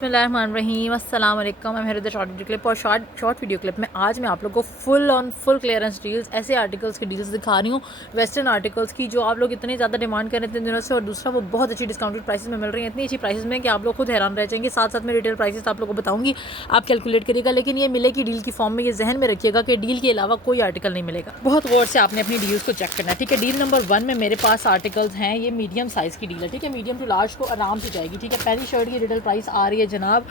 बिस्मिल्लाहिर्रहमानिर्रहीम अस्सलाम वालेकुम। मैं मेहरुद्दीन शॉर्ट वीडियो क्लिप और शॉर्ट वीडियो क्लिप में आज मैं आप लोग को फुल क्लियरेंस डील्स, ऐसे आर्टिकल्स की डील्स दिखा रही हूँ, वेस्टर्न आर्टिकल्स की जो आप लोग इतने ज़्यादा डिमांड कर रहे थे दिनों से, और दूसरा वो बहुत अच्छी डिस्काउंटेड प्राइसेस में मिल रही हैं, इतनी अच्छी प्राइसेस में कि आप लोग खुद हैरान रह जाएंगे। साथ साथ में रिटेल प्राइसेस आप लोग को बताऊँगी, आप कैलकुलेट करिएगा, लेकिन ये मिलेगी डील की फॉर्म में। ये जहन में रखिएगा कि डील के अलावा कोई आर्टिकल नहीं मिलेगा। बहुत गौर से आपने अपनी डील्स को चेक करना है, ठीक है। डील नंबर 1 में मेरे पास आर्टिकल्स हैं, ये मीडियम साइज़ की डील है, ठीक है। मीडियम टू लार्ज को आराम से जाएगी, ठीक है। पहली शर्ट की रिटेल प्राइस आ रही है जनाब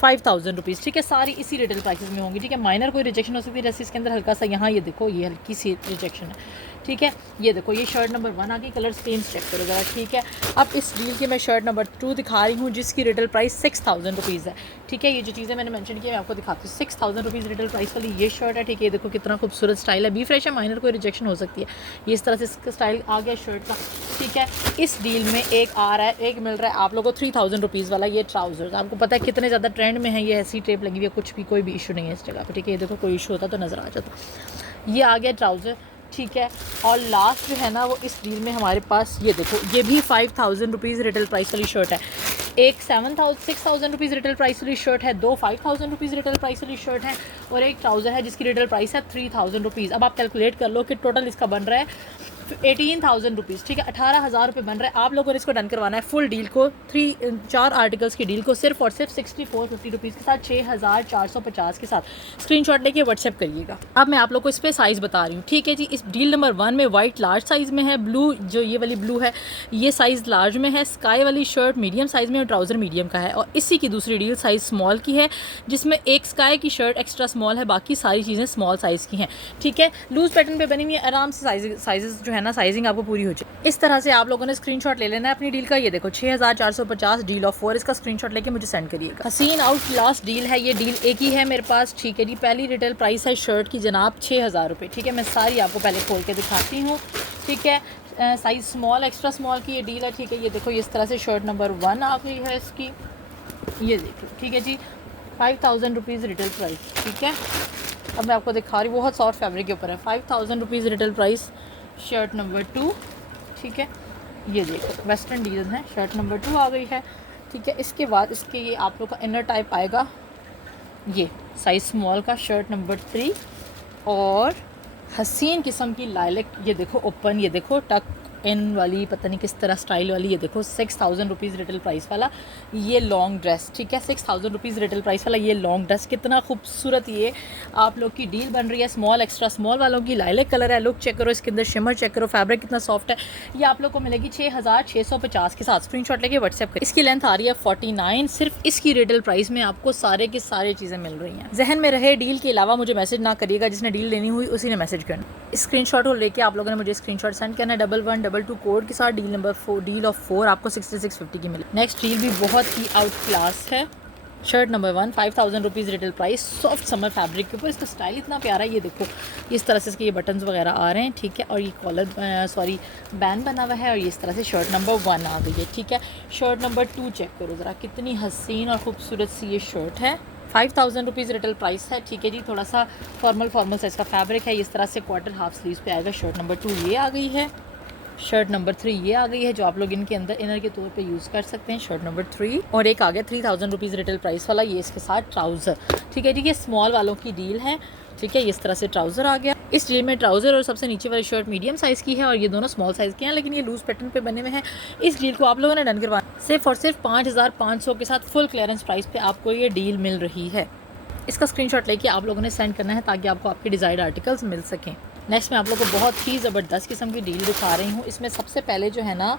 5000 रुपीज़, ठीक है। सारी इसी रिटेल प्राइसेस में होंगी, ठीक है। माइनर कोई रिजेक्शन हो सकती है, जैसे इसके अंदर हल्का सा यहाँ ये देखो, ये हल्की सी रिजेक्शन है, ठीक है। ये देखो, ये शर्ट नंबर 1 आ गई, कलर स्कीम्स चेक करो ज़रा, ठीक है। अब इस डील की मैं शर्ट नंबर 2 दिखा रही हूँ, जिसकी रिटेल प्राइस 6000 रुपीज़ है, ठीक है। ये जो चीज़ें मैंने मेंशन की मैं आपको दिखाती हूँ। 6000 रुपीज़ रिटेल प्राइस वाली ये शर्ट है, ठीक है। ये देखो कितना खूबसूरत स्टाइल है, बी फ्रेश है, माइनर कोई रिजेक्शन हो सकती है। ये इस तरह से इसका स्टाइल आ गया शर्ट का, ठीक है। इस डील में एक आ रहा है, एक मिल रहा है आप लोगों को 3000 रुपीज़ वाला ये ट्राउज़र्स। आपको पता है कितने ज़्यादा ट्रेंड में है, ये ऐसी टेप लगी हुई है, कुछ भी कोई भी इशू नहीं है इस जगह पर, ठीक है। ये देखो कोई इशू होता तो नज़र आ जाता। ये आ गया ट्राउज़र, ठीक है। और लास्ट जो है ना वो इस डील में हमारे पास ये देखो, ये भी 5000 रुपीज़ रिटेल प्राइस वाली शर्ट है। एक 6000 रुपीज़ रिटेल प्राइस वाली शर्ट है, दो 5000 रुपीज़ रिटेल प्राइस वाली शर्ट है, और एक ट्राउज़र है जिसकी रिटेल प्राइस है 3000 रुपीज़। अब आप कैलकुलेट कर लो कि टोटल इसका बन रहा है 18000 रुपीज़, ठीक है। 18000 रुपये बन रहा है। आप लोगों को इसको डन करवाना है फुल डील को, 4 आर्टिकल्स की डील को सिर्फ और सिर्फ 6450 रुपीज़ के साथ, 6450 के साथ स्क्रीनशॉट लेके व्हाट्सएप करिएगा। अब मैं आप लोग को इस पर साइज़ बता रही हूँ, ठीक है जी। इस डील नंबर 1 में वाइट लार्ज साइज़ में है, ब्लू जो ये वाली ब्लू है ये साइज़ लार्ज में है, स्काई वाली शर्ट मीडियम साइज़ में और ट्राउज़र मीडियम का है, और इसी की दूसरी डील साइज़ स्मॉल की है, जिसमें एक स्काई की शर्ट एक्स्ट्रा स्मॉल है, बाकी सारी चीज़ें स्मॉल साइज़ की हैं, ठीक है। लूज़ पैटर्न पे बनी हुई है, आराम से साइज़ जो है ना, साइजिंग आपको पूरी हो जाए। इस तरह से आप लोगों ने स्क्रीनशॉट ले लेना है अपनी डील का। ये देखो 6450 डील ऑफ 4, इसका स्क्रीनशॉट लेके मुझे सेंड करिएगा। हसीन आउट लास्ट डील है, ये डील एक ही है मेरे पास, ठीक है जी। पहली रिटेल प्राइस है शर्ट की जनाब 6000 रुपये, ठीक है। मैं सारी आपको पहले खोल के दिखाती हूँ, ठीक है। साइज़ स्मॉल एक्स्ट्रा स्मॉल की ये डील है, ठीक है। ये देखो इस तरह से शर्ट नंबर 1 आ गई है इसकी, ये देखो, ठीक है जी। 5000 रुपीज़ रिटेल प्राइस, ठीक है। अब मैं आपको दिखा रही हूँ, बहुत सॉफ्ट फैब्रिक के ऊपर है। 5000 rupees retail price shirt number 2, ठीक है। ये देखो वेस्टर्न डील है, शर्ट नंबर 2 आ गई है, ठीक है। इसके बाद इसके ये आप लोग का इनर टाइप आएगा, ये साइज़ स्मॉल का शर्ट नंबर 3, और हसीन किस्म की लाइलैक, ये देखो ओपन, ये देखो टक इन वाली, पता नहीं किस तरह स्टाइल वाली, ये देखो 6000 रुपीज़ रिटेल प्राइस वाला ये लॉन्ग ड्रेस, ठीक है। 6000 रुपीज़ रिटेल प्राइस वाला ये लॉन्ग ड्रेस, कितना खूबसूरत ये आप लोग की डील बन रही है। स्मॉल एक्स्ट्रा स्मॉल वालों की लाइलैक कलर है, लुक चेक करो, इसके अंदर शिमर चेक करो, फैब्रिक कितना सॉफ्ट है। ये आप लोग को मिलेगी 6650 के साथ, स्क्रीनशॉट लेके व्हाट्सएप कर। इसकी लेंथ आ रही है 49, सिर्फ इसकी रिटेल प्राइस में आपको सारे की सारी चीज़ें मिल रही हैं। जहन में रहे डील के अलावा मुझे मैसेज ना करिएगा, जिसने डील लेनी हुई उसी ने मैसेज करना। स्क्रीनशॉट को लेके आप लोगों ने मुझे स्क्रीनशॉट सेंड करना है 1122 कोड के साथ। डील नंबर 4, डील ऑफ 4 आपको 6650 की मिले। नेक्स्ट डील भी बहुत ही आउट क्लास है, shirt number 1, 5000 rupees retail price, soft summer fabric के ऊपर। इसका स्टाइल इतना प्यारा है, ये देखो इस तरह से इसके ये बटन्स वगैरह आ रहे हैं, ठीक है। और ये कॉलर बैंड बना हुआ है, और ये इस तरह से शर्ट नंबर 1 आ गई है, ठीक है। शर्ट नंबर 2 चेक करो ज़रा, कितनी हसीन और ख़ूबसूरत सी ये शर्ट है। 5000 रुपीज़ रिटेल प्राइस है, ठीक है जी। थोड़ा सा फॉर्मल सा इसका फैब्रिक है, इस तरह से क्वार्टर हाफ स्लीव्स पे आएगा। शर्ट नंबर 2 ये आ गई है, शर्ट नंबर 3 ये आ गई है, जो आप लोग इनके अंदर इनर के तौर पे यूज़ कर सकते हैं। शर्ट नंबर 3, और एक आ गया 3000 रुपीज़ रिटेल प्राइस वाला, ये इसके साथ ट्राउज़र, ठीक है ठीक है। स्मॉल वालों की डील है, ठीक है। इस तरह से ट्राउज़र आ गया। इस डील में ट्राउज़र और सबसे नीचे वाली शर्ट मीडियम साइज़ की है, और ये दोनों स्मॉल साइज़ के हैं, लेकिन ये लूज़ पैटर्न पे बने हुए हैं। इस डील को आप लोगों ने डन करवाना सिर्फ और सिर्फ 5500 के साथ फुल क्लियरेंस प्राइस पे आपको ये डील मिल रही है। इसका स्क्रीनशॉट लेके आप लोगों ने सेंड करना है, ताकि आपको आपके डिज़ायर्ड आर्टिकल्स मिल सकें। नेक्स्ट मैं आप लोगों को बहुत ही ज़बरदस्त किस्म की डील दिखा रही हूँ। इसमें सबसे पहले जो है ना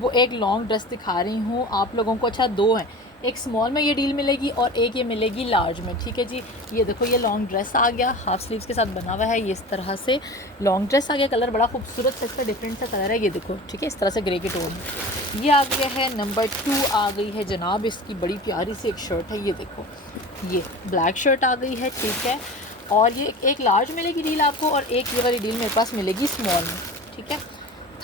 वो एक लॉन्ग ड्रेस दिखा रही हूँ आप लोगों को। अच्छा, दो हैं, एक स्मॉल में ये डील मिलेगी और एक ये मिलेगी लार्ज में, ठीक है जी। ये देखो ये लॉन्ग ड्रेस आ गया, हाफ स्लीव्स के साथ बना हुआ है, ये इस तरह से लॉन्ग ड्रेस आ गया। कलर बड़ा खूबसूरत सा इसका, डिफरेंट सा कलर है, ये देखो, ठीक है। इस तरह से ग्रे के टोन ये आ गया है। नंबर 2 आ गई है जनाब, इसकी बड़ी प्यारी सी एक शर्ट है, ये देखो ये ब्लैक शर्ट आ गई है, ठीक है। और ये एक लार्ज मिलेगी डील आपको, और एक ये वाली डील मेरे पास मिलेगी स्मॉल में, ठीक है।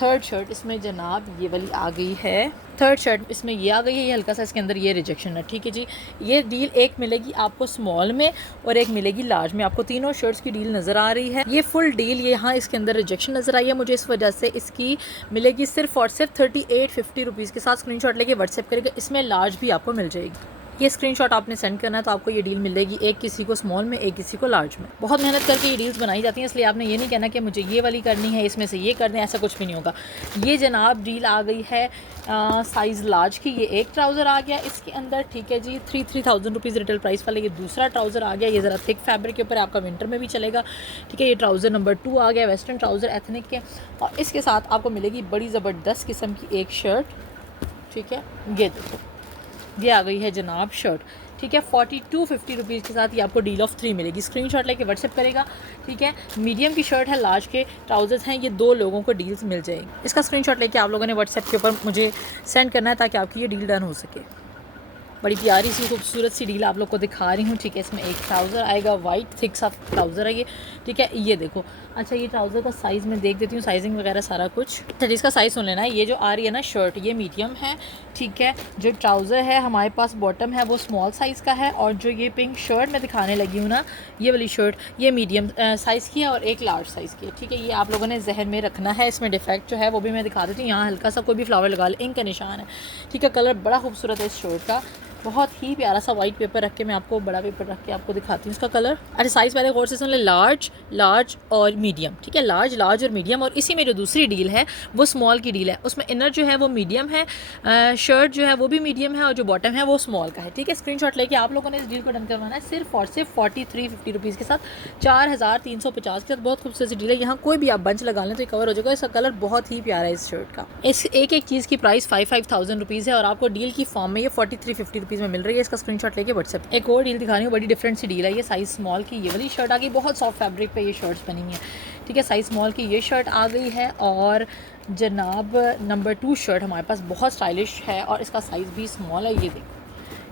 थर्ड शर्ट इसमें जनाब ये वाली आ गई है, थर्ड शर्ट इसमें ये आ गई है, ये हल्का सा इसके अंदर ये रिजेक्शन है, ठीक है जी। ये डील एक मिलेगी आपको स्मॉल में और एक मिलेगी लार्ज में। आपको तीनों शर्ट्स की डील नज़र आ रही है। ये फुल डील, ये यहाँ इसके अंदर रिजेक्शन नज़र आई है मुझे, इस वजह से इसकी मिलेगी सिर्फ और सिर्फ 3850 रुपीज़ के साथ। स्क्रीनशॉट लेके व्हाट्सएप करेगा, इसमें लार्ज भी आपको मिल जाएगी। ये स्क्रीनशॉट आपने सेंड करना है तो आपको ये डील मिलेगी, एक किसी को स्मॉल में, एक किसी को लार्ज में। बहुत मेहनत करके ये डील्स बनाई जाती हैं, इसलिए आपने ये नहीं कहना कि मुझे ये वाली करनी है, इसमें से ये कर दें, ऐसा कुछ भी नहीं होगा। ये जनाब डील आ गई है साइज़ लार्ज की। ये एक ट्राउज़र आ गया इसके अंदर, ठीक है जी, 3,000 रुपीज़ रिटेल प्राइस वाला ये दूसरा ट्राउज़र आ गया। ये ज़रा थिक फैब्रिक के ऊपर आपका विंटर में भी चलेगा, ठीक है। ये ट्राउज़र नंबर 2 आ गया, वेस्टर्न ट्राउज़र एथनिक के, और इसके साथ आपको मिलेगी बड़ी ज़बरदस्त किस्म की एक शर्ट, ठीक है। ये देखो, ये आ गई है जनाब शर्ट, ठीक है। 4250 रुपीज़ के साथ ये आपको डील ऑफ 3 मिलेगी। स्क्रीनशॉट लेके व्हाट्सएप करेगा, ठीक है। मीडियम की शर्ट है, लार्ज के ट्राउजर्स हैं, ये 2 लोगों को डील्स मिल जाएगी। इसका स्क्रीनशॉट लेके आप लोगों ने व्हाट्सएप के ऊपर मुझे सेंड करना है ताकि आपकी ये डील डन हो सके। बड़ी प्यारी सी खूबसूरत सी डील आप लोग को दिखा रही हूँ, ठीक है। इसमें एक ट्राउज़र आएगा, वाइट थिक सा ट्राउज़र है ये, ठीक है। ये देखो, अच्छा ये ट्राउज़र का साइज़ मैं देख देती हूँ, साइजिंग वगैरह सारा कुछ। अच्छा जिसका साइज़ सुन लेना है, ये जो आ रही है ना शर्ट, ये मीडियम है, ठीक है। जो ट्राउज़र है हमारे पास बॉटम है वो स्मॉल साइज़ का है, और जो ये पिंक शर्ट मैं दिखाने लगी हूँ ना, ये वाली शर्ट, ये मीडियम साइज़ की है और एक लार्ज साइज़ की है, ठीक है। ये आप लोगों ने जहन में रखना है। इसमें डिफेक्ट जो है वो भी मैं दिखा देती हूँ। यहाँ हल्का सा कोई भी फ्लावर लगा ले, इंक का निशान है, ठीक है। कलर बड़ा खूबसूरत है इस शर्ट का, बहुत ही प्यारा सा वाइट पेपर रख के मैं आपको, बड़ा पेपर रख के आपको दिखाती हूँ इसका कलर। अच्छा साइज़ पहले गौर से सुन ले, लार्ज, लार्ज और मीडियम, ठीक है। लार्ज, लार्ज और मीडियम, और इसी में जो दूसरी डील है वो स्मॉल की डील है, उसमें इनर जो है वो मीडियम है, शर्ट जो है वो भी मीडियम है, और जो बॉटम है वो स्मॉल का है, ठीक है। स्क्रीनशॉट लेके आप लोगों ने इस डील को डन करवाना है सिर्फ और सिर्फ 4350 रुपीज़ के साथ, 4350 के साथ। बहुत खूबसूरत सी डील है। यहाँ कोई भी आप बंच लगा लें तो कवर हो जाएगा। इसका कलर बहुत ही प्यारा है इस शर्ट का। इस एक एक चीज़ की प्राइस 5,000 रुपीज़ है, और आपको डील की फॉर्म में ये 4350 रुपीज़ में मिल रही है। इसका स्क्रीनशॉट लेके व्हाट्सएप। एक और डील दिखा रही हूँ, बड़ी डिफरेंट सी डील है। ये साइज़ स्मॉल की ये वाली शर्ट आ गई, बहुत सॉफ्ट फैब्रिक पे ये शर्ट्स बनी हुई हैं, ठीक है। साइज़ स्मॉल की ये शर्ट आ गई है, और जनाब नंबर 2 शर्ट हमारे पास बहुत स्टाइलिश है, और इसका साइज़ भी स्मॉल है।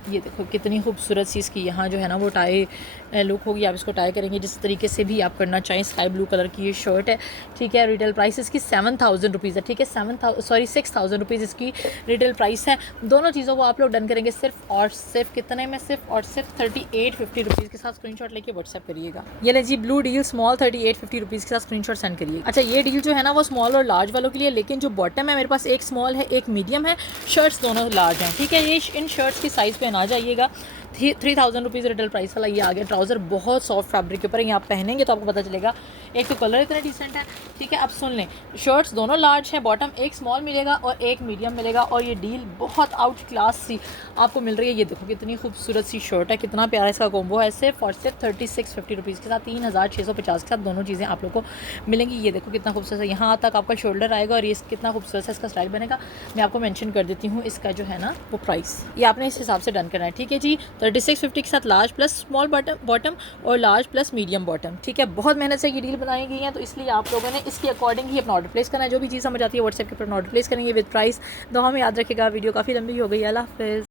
ये देखो कितनी खूबसूरत सी इसकी यहाँ जो है ना वो टाई लुक होगी। आप इसको टाई करेंगे जिस तरीके से भी आप करना चाहें। स्काई ब्लू कलर की ये शर्ट है, ठीक है। रिटेल प्राइस इसकी 7,000 रुपीज़ है, ठीक है। 6,000 रुपीज़ इसकी रिटेल प्राइस है। दोनों चीज़ों को आप लोग डन करेंगे सिर्फ और सिर्फ कितने में, सिर्फ और सिर्फ 3850 रुपीज़ के साथ। स्क्रीनशॉट लेके व्हाट्सएप करिएगा। ये ले जी ब्लू डील स्मॉल, 3850 रुपीज़ के साथ स्क्रीनशॉट सेंड करिए। अच्छा ये डील जो है ना वो स्मॉल और लार्ज वालों के लिए, लेकिन जो बॉटम है मेरे पास एक स्मॉल है एक मीडियम है, शर्ट्स दोनों लार्ज हैं, ठीक है। ये इन शर्ट्स की साइज़ पे आ जाइएगा। 3,000 रुपीज़ रिटेल प्राइस वाला ये आ गया ट्राउज़र, बहुत सॉफ्ट फैब्रिक के ऊपर। ये आप पहनेंगे तो आपको पता चलेगा। एक तो कलर इतना डिसेंट है, ठीक है। अब सुन लें, शर्ट्स दोनों लार्ज हैं, बॉटम एक स्मॉल मिलेगा और एक मीडियम मिलेगा, और ये डील बहुत आउट क्लास सी आपको मिल रही है। ये देखो कितनी खूबसूरत सी शर्ट है, कितना प्यारा इसका कॉम्बो है। सिर्फ और सिर्फ 3650 रुपीज़ के साथ 3,650 के साथ दोनों चीज़ें आप लोग को मिलेंगी। ये देखो कितना खूबसूरत है, यहाँ तक आपका शोल्डर आएगा, और ये कितना खूबसूरत है इसका स्टाइल बनेगा। मैं आपको मेंशन कर देती हूँ इसका जो है ना वो प्राइस, ये आपने इस हिसाब से डन करना है, ठीक है जी। 3650 के साथ लार्ज प्लस स्मॉल बॉटम और लार्ज प्लस मीडियम बॉटम, ठीक है। बहुत मेहनत से ये डील बनाई गई है, तो इसलिए आप लोगों ने इसके अकॉर्डिंग ही अपना ऑर्डर प्लेस करना है। जो भी चीज़ समझ आती है व्हाट्सएप के ऊपर ऑर्डर प्लेस करेंगे विद प्राइस। दुआ में याद रखेगा। वीडियो काफ़ी लंबी हो गई। अल्लाह हाफ़िज़।